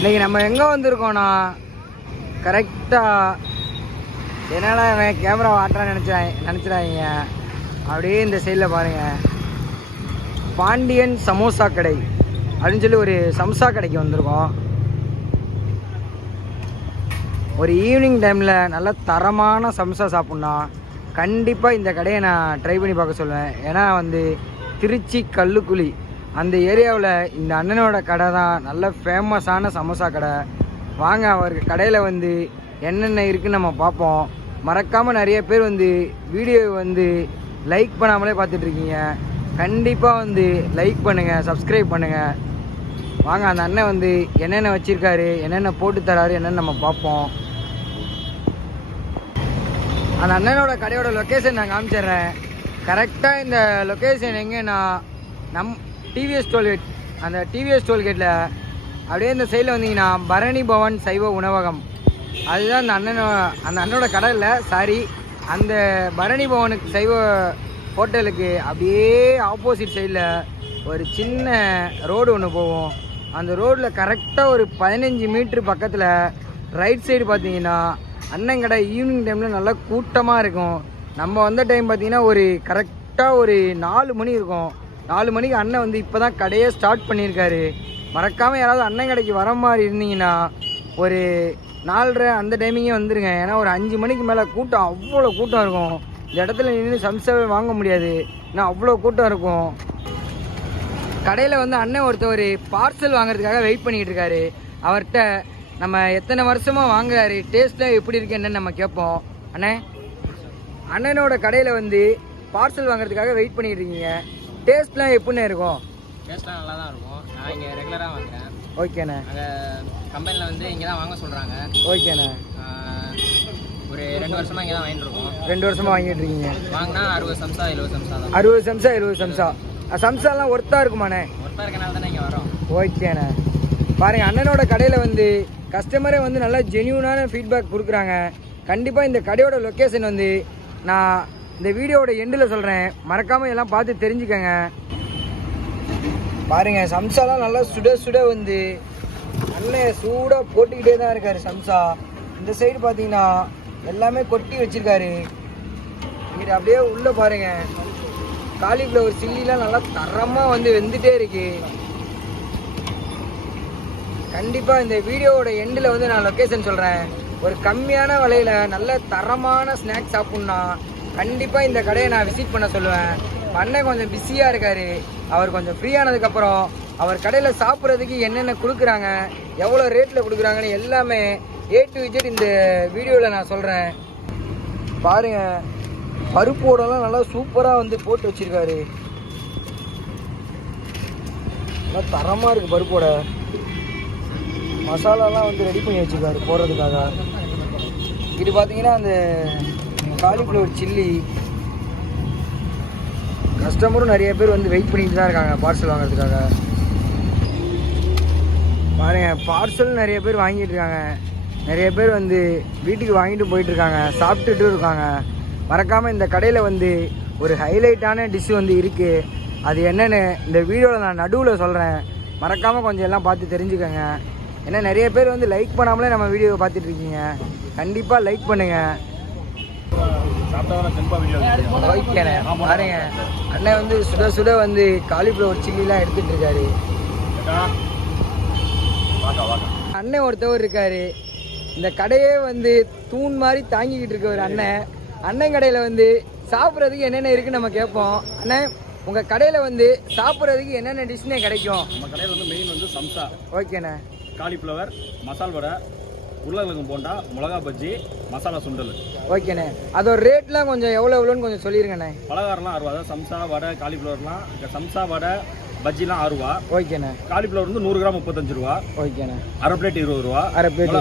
இன்னைக்கு நம்ம எங்கே வந்திருக்கோம்னா கரெக்டாக என்னடா இவன் கேமரா வாட்டுறான்னு நினச்சா நினச்சிடாதீங்க. அப்படியே இந்த சைடில் பாருங்கள் பாண்டியன் சமோசா கடை அப்படின்னு சொல்லி ஒரு சம்சா கடைக்கு வந்திருக்கோம். ஒரு ஈவினிங் டைமில் நல்ல தரமான சம்சா சாப்பிட்னா கண்டிப்பாக இந்த கடையை நான் ட்ரை பண்ணி பார்க்க சொல்லுவேன் ஏன்னா வந்து திருச்சி கல்லுக்குழி. அந்த ஏரியாவில் இந்த அண்ணனோட கடை தான் நல்ல ஃபேமஸான சமோசா கடை. வாங்க அவர் கடையில் வந்து என்னென்ன இருக்குன்னு நம்ம பார்ப்போம். மறக்காமல் நிறைய பேர் வந்து வீடியோ வந்து லைக் பண்ணாமலே பார்த்துட்ருக்கீங்க கண்டிப்பாக வந்து லைக் பண்ணுங்கள் சப்ஸ்கிரைப் பண்ணுங்கள் வாங்க அந்த அண்ணன் வந்து என்னென்ன வச்சுருக்காரு என்னென்ன போட்டு தராரு என்னென்னு நம்ம பார்ப்போம். அந்த அண்ணனோட கடையோட லொக்கேஷன் நான் காமிச்சிடுறேன். கரெக்டாக இந்த லொக்கேஷன் எங்கன்னா நம் டிவிஎஸ் டோல்கேட் அந்த டிவிஎஸ் டோல்கேட்டில் அப்படியே இந்த சைடில் வந்தீங்கன்னா பரணி பவன் சைவ உணவகம். அதுதான் அந்த அண்ணனோ அந்த அண்ணனோட கடை இல்லை சாரி அந்த பரணி பவனுக்கு சைவ ஹோட்டலுக்கு அப்படியே ஆப்போசிட் சைடில் ஒரு சின்ன ரோடு ஒன்று போகும். அந்த ரோட்டில் கரெக்டாக ஒரு பதினஞ்சு மீட்ரு பக்கத்தில் ரைட் சைடு பார்த்தீங்கன்னா அண்ணன் கடை ஈவினிங் டைமில் நல்லா கூட்டமாக இருக்கும். நம்ம வந்த டைம் பார்த்தீங்கன்னா ஒரு கரெக்டாக ஒரு நாலு மணி இருக்கும். நாலு மணிக்கு அண்ணன் வந்து இப்போ தான் கடையே ஸ்டார்ட் பண்ணியிருக்காரு. மறக்காமல் யாராவது அண்ணன் கடைக்கு வர மாதிரி இருந்தீங்கன்னா ஒரு நாலரை அந்த டைமிங்கே வந்துருங்க. ஏன்னா ஒரு அஞ்சு மணிக்கு மேலே கூட்டம் அவ்வளோ கூட்டம் இருக்கும். இந்த இடத்துல நின்று சம்சாவே வாங்க முடியாது. ஏன்னா அவ்வளோ கூட்டம் இருக்கும். கடையில் வந்து அண்ணன் ஒருத்தவர் பார்சல் வாங்குறதுக்காக வெயிட் பண்ணிக்கிட்டு இருக்காரு. அவர்கிட்ட நம்ம எத்தனை வருஷமாக வாங்குறாரு? டேஸ்ட்லாம் எப்படி இருக்கு என்னன்னு நம்ம கேட்போம். அண்ணே. அண்ணனோட கடையில் வந்து பார்சல் வாங்குறதுக்காக வெயிட் பண்ணிட்டு இருக்கீங்க. டேஸ்ட்லாம் எப்படிண்ணே இருக்கும்? டேஸ்ட்லாம் நல்லா தான் இருக்கும். நான் இங்கே ரெகுலராக வாங்குறேன் ஓகேண்ணே. அங்கே கம்பெனியில் வந்து இங்கே தான் வாங்க சொல்கிறாங்க ஓகேண்ணே. ஒரு ரெண்டு வருஷமாக இங்கே தான் வாங்கிட்டு இருக்கோம். ரெண்டு வருஷமாக வாங்கிட்டு இருக்கீங்க. வாங்கினா அறுபது சம்சா எழுபது சம்சா தான். அறுபது சம்சா எழுபது சம்சா. சம்சாலாம் ஒர்த்தாக இருக்குமாண்ணே? ஒருத்தர் இருக்கனால தானே இங்கே வரோம். ஓகேண்ணே. பாருங்க அண்ணனோட கடையில் வந்து கஸ்டமரே வந்து நல்லா ஜென்யூனான ஃபீட்பேக் கொடுக்குறாங்க. கண்டிப்பாக இந்த கடையோட லொக்கேஷன் வந்து நான் இந்த வீடியோவோட எண்டில் சொல்கிறேன் மறக்காமல் எல்லாம் பார்த்து தெரிஞ்சுக்கங்க. பாருங்கள் சம்சாலாம் நல்லா சுட சுட வந்து அண்ணன் சூடாக போட்டுக்கிட்டே தான் இருக்காரு சம்சா. இந்த சைடு பார்த்தீங்கன்னா எல்லாமே கொட்டி வச்சுருக்காரு. இங்கிட்ட அப்படியே உள்ளே பாருங்கள் காலிஃப்ளவர் சில்லிலாம் நல்லா தரமாக வந்து வெந்துட்டே இருக்கு. கண்டிப்பாக இந்த வீடியோவோட எண்டில் வந்து நான் லொக்கேஷன் சொல்கிறேன் ஒரு கம்மியான விலையில் நல்ல தரமான ஸ்நாக்ஸ் சாப்பிட்ணா கண்டிப்பாக இந்த கடையை நான் விசிட் பண்ண சொல்லுவேன். அண்ணன் கொஞ்சம் பிஸியாக இருக்கார். அவர் கொஞ்சம் ஃப்ரீயானதுக்கப்புறம் அவர் கடையில் சாப்பிட்றதுக்கு என்னென்ன கொடுக்குறாங்க எவ்வளோ ரேட்டில் கொடுக்குறாங்கன்னு எல்லாமே ஏ டு விஜெட் இந்த வீடியோவில் நான் சொல்கிறேன் பாருங்கள் பருப்போடலாம் நல்லா சூப்பராக வந்து போட்டு வச்சிருக்காரு. நல்லா தரமாக இருக்குது பருப்போட மசாலாலாம் வந்து ரெடி பண்ணி வச்சுருக்காரு போடுறதுக்காக. இது பார்த்தீங்கன்னா அந்த காலிஃப்ளவர் சில்லி கஸ்டமரும் நிறைய பேர் வந்து வெயிட் பண்ணிட்டு தான் இருக்காங்க பார்சல் வாங்குறதுக்காக. பாருங்க பார்சல் நிறைய பேர் வாங்கிட்டு இருக்காங்க. நிறைய பேர் வந்து வீட்டுக்கு வாங்கிட்டு போயிட்டு இருக்காங்க சாப்பிட்டுட்டு இருக்காங்க. மறக்காமல் இந்த கடையில் வந்து ஒரு ஹைலைட்டான டிஷ் வந்து இருக்குது அது என்னென்னு இந்த வீடியோவில் நான் நடுவில் சொல்கிறேன் மறக்காமல் கொஞ்சம் எல்லாம் பார்த்து தெரிஞ்சுக்கோங்க. ஏன்னா நிறைய பேர் வந்து லைக் பண்ணாமலே நம்ம வீடியோவை பார்த்துட்டு இருக்கீங்க. கண்டிப்பாக லைக் பண்ணுங்கள் ஓகேண்ணே பாருங்க. அண்ணன் வந்து சுட சுட வந்து காலிஃப்ளவர் சில்லிலாம் எடுத்துட்டு இருக்காரு. அண்ணன் ஒருத்தவர் இருக்காரு. இந்த கடையே வந்து தூண் மாதிரி தாங்கிக்கிட்டு இருக்க ஒரு அண்ணன். அண்ணன் கடையில் வந்து சாப்பிட்றதுக்கு என்னென்ன இருக்குன்னு நம்ம கேட்போம். அண்ணன் உங்கள் கடையில் வந்து சாப்பிட்றதுக்கு என்னென்ன டிஷ்னே கிடைக்கும்? நம்ம கடையில் வந்து மெயின் வந்து சம்சா. ஓகேண்ணே காலிஃப்ளவர் மசால் வடை உருளைக்கிழங்கு போண்டா மிளகா பஜ்ஜி மசாலா சுண்டல். ஓகேண்ணே. அதோட ரேட்லாம் கொஞ்சம் எவ்வளோ எவ்வளோன்னு கொஞ்சம் சொல்லிருங்கண்ணே. பலகாரம்லாம் ரூபா அதாவது சம்சா வடை காலிஃப்ளவர்லாம் சம்சா வடை பஜ்ஜிலாம் ஆறு ரூபா ஓகேண்ணே. காலிஃப்ளவர் வந்து நூறு கிராம் முப்பத்தஞ்சு ரூபா. ஓகேண்ணே. அரை பிளேட் இருபது ரூபா. அரை பிளேட்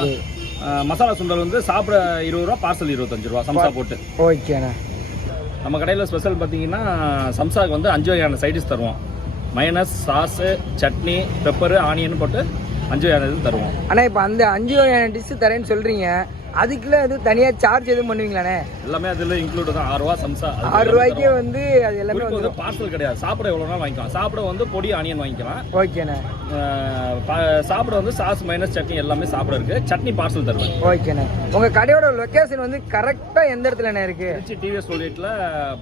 மசாலா சுண்டல் வந்து சாப்பிட இருபது ரூபா பார்சல் இருபத்தஞ்சு ரூபா சம்சா போட்டு. ஓகேண்ணே. நம்ம கடையில் ஸ்பெஷல் பார்த்தீங்கன்னா சம்சாவுக்கு வந்து அஞ்சு வகையான சைடிஷ் தருவோம். Minus sauce chutney pepper onion போட்டு அஞ்சு வகையான தருவோம். ஆனால் இப்போ அந்த அஞ்சு வகையான டிஷ்ஷு தரேன்னு சொல்கிறீங்க அதுக்குள்ள எதுவும் தனியாக சார்ஜ் எதுவும் பண்ணுவீங்களாண்ணே? எல்லாமே அதில் இன்க்ளூட் தான். ஆறு ரூபா சம்சா ஆறு ரூபாய்க்கே. வந்து அது எல்லாமே வந்து பார்சல் கிடையாது. சாப்பிட எவ்வளோ நாள் வாங்கிக்கலாம். சாப்பிட வந்து பொடி ஆனியன் வாங்கிக்கலாம். ஓகேண்ணே. சாப்பிட வந்து சாஸ் மைனஸ் சட்னி எல்லாமே சாப்பிட இருக்கு. சட்னி பார்சல் தருவேன். ஓகேண்ணே. உங்கள் கடையோட லொக்கேஷன் வந்து கரெக்டாக எந்த இடத்துலண்ணே இருக்குது திருச்சி டிவிஎஸ் டோல்கேட்டில்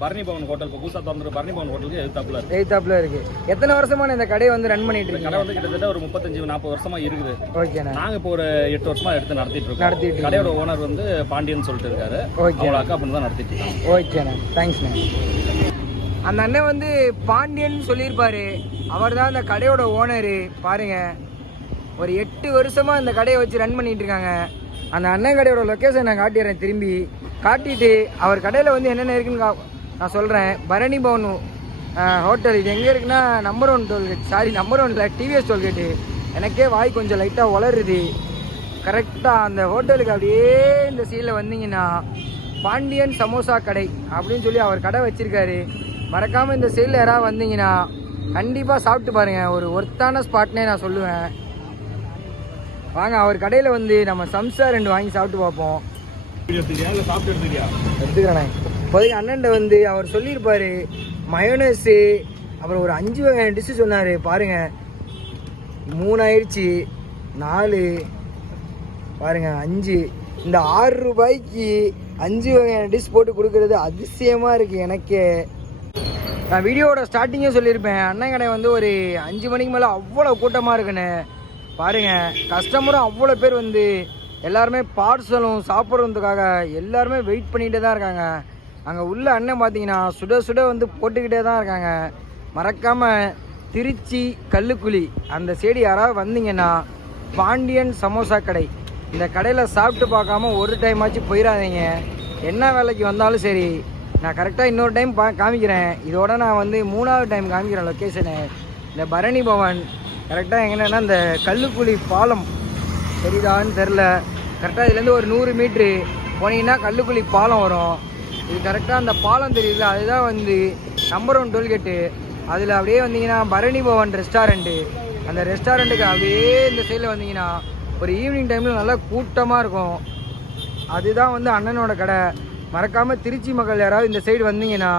பரணி பவன் ஹோட்டல் இப்போ புதுசாக திறந்துரு பரணி பவன் ஹோட்டலுக்கு எதிர்த்தாப்புல இருக்கு. எய்த்தாப்பில் இருக்குது எத்தனை வருஷமான இந்த கடையை வந்து ரன் பண்ணிட்டு இருக்கீங்க? கடை வந்து கிட்டத்தட்ட ஒரு முப்பத்தஞ்சு நாற்பது வருஷமா இருக்குது. ஓகேண்ணே. நாங்க இப்போ ஒரு எட்டு வருஷமா எடுத்து நடத்திட்டு இருக்கோம். நடத்திட்டு. கடையோட ஓனர் வந்து பாண்டியன் சொல்லிட்டு இருக்காரு. ஓகே அக்கா பண்ணி தான் நடத்திட்டு இருக்காங்க. ஓகேண்ணே தேங்க்ஸ்ண்ணே அந்த அண்ணன் வந்து பாண்டியன் சொல்லியிருப்பாரு. அவர் தான் அந்த கடையோட ஓனரு. பாருங்க. ஒரு எட்டு வருஷமா இந்த கடையை வச்சு ரன் பண்ணிட்டு இருக்காங்க. அந்த அண்ணன் கடையோட லொக்கேஷன் நான் காட்டிடுறேன் திரும்பி. காட்டிட்டு அவர் கடையில் வந்து என்னென்ன இருக்குன்னு நான் சொல்கிறேன் பரணி பவன் ஹோட்டல் இது எங்கே இருக்குன்னா number one toll gate sorry number ஒன்ல டிவிஎஸ் டோல்கேட்டு எனக்கே வாய் கொஞ்சம் லைட்டாக வளருது கரெக்டாக அந்த ஹோட்டலுக்கு அப்படியே இந்த சீலில் வந்தீங்கன்னா பாண்டியன் சமோசா கடை அப்படின்னு சொல்லி அவர் கடை வச்சுருக்காரு. மறக்காமல் இந்த சைடில் யாராவது வந்தீங்கன்னா கண்டிப்பாக சாப்பிட்டு பாருங்கள் ஒரு ஒர்த்தான ஸ்பாட்னே நான் சொல்லுவேன். வாங்க அவர் கடையில் வந்து நம்ம சம்சா ரெண்டு வாங்கி சாப்பிட்டு பார்ப்போம். சாப்பிட்டு எடுத்துக்கிறேண்ணே இப்போதைக்கு அண்ணன்ட்ட வந்து அவர் சொல்லியிருப்பார் மயோனஸு அப்புறம் ஒரு அஞ்சு வகையான டிஷ்ஷு சொன்னார் பாருங்கள் மூணாயிடுச்சு நாலு பாருங்க அஞ்சு. இந்த ஆறு ரூபாய்க்கு அஞ்சு வகையான டிஷ் போட்டு கொடுக்கறது அதிசயமாக இருக்குது எனக்கே. நான் வீடியோவோட ஸ்டார்டிங்கே சொல்லியிருப்பேன். அண்ணன் கடை வந்து ஒரு அஞ்சு மணிக்கு மேலே அவ்வளோ கூட்டமாக இருக்குன்னு. பாருங்க கஸ்டமரும் அவ்வளோ பேர் வந்து எல்லாருமே பார்சலும் சாப்பிட்றதுக்காக எல்லாருமே வெயிட் பண்ணிகிட்டே தான் இருக்காங்க. அங்கே உள்ள அண்ணன் பார்த்தீங்கன்னா சுட சுட வந்து போட்டுக்கிட்டே தான் இருக்காங்க. மறக்காமல் திருச்சி கல்லுக்குழி அந்த சைடு யாராவது வந்தீங்கன்னா பாண்டியன் சமோசா கடை. இந்த கடையில் சாப்பிட்டு பார்க்காம ஒரு டைம் ஆச்சு போயிடாதீங்க என்ன வேலைக்கு வந்தாலும் சரி நான் கரெக்டாக இன்னொரு டைம் பா காமிக்கிறேன். இதோட நான் வந்து மூணாவது டைம் காமிக்கிறேன் லொக்கேஷனு இந்த பரணி பவன் கரெக்டாக எங்கன்னா இந்த கல்லுக்குழி பாலம். சரிதான்னு தெரில கரெக்டாக இதுலேருந்து ஒரு நூறு மீட்ரு போனீங்கன்னா கல்லுக்குழி பாலம் வரும். இது கரெக்டாக அந்த பாலம் தெரியல அதுதான் வந்து நம்பர் ஒன் டோல்கேட்டு அதில் அப்படியே வந்தீங்கன்னா பரணி பவன் ரெஸ்டாரண்ட்டு அந்த ரெஸ்டாரண்ட்டுக்கு அப்படியே இந்த சைடில் வந்தீங்கன்னா ஒரு ஈவினிங் டைமில் நல்லா கூட்டமாக இருக்கும். அதுதான் வந்து அண்ணனோட கடை. மறக்காமல் திருச்சி மக்கள் யாராவது இந்த சைடு வந்தீங்கன்னா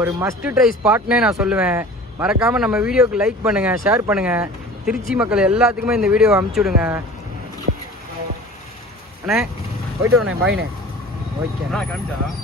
ஒரு மஸ்ட் ட்ரை ஸ்பாட்னே நான் சொல்லுவேன். மறக்காமல் நம்ம வீடியோக்கு லைக் பண்ணுங்கள் ஷேர் பண்ணுங்கள் திருச்சி மக்கள் எல்லாத்துக்குமே இந்த வீடியோவை அமுச்சு விடுங்க. அண்ணே போயிட்டு வரண்ணே பாய்ண்ணே ஓகே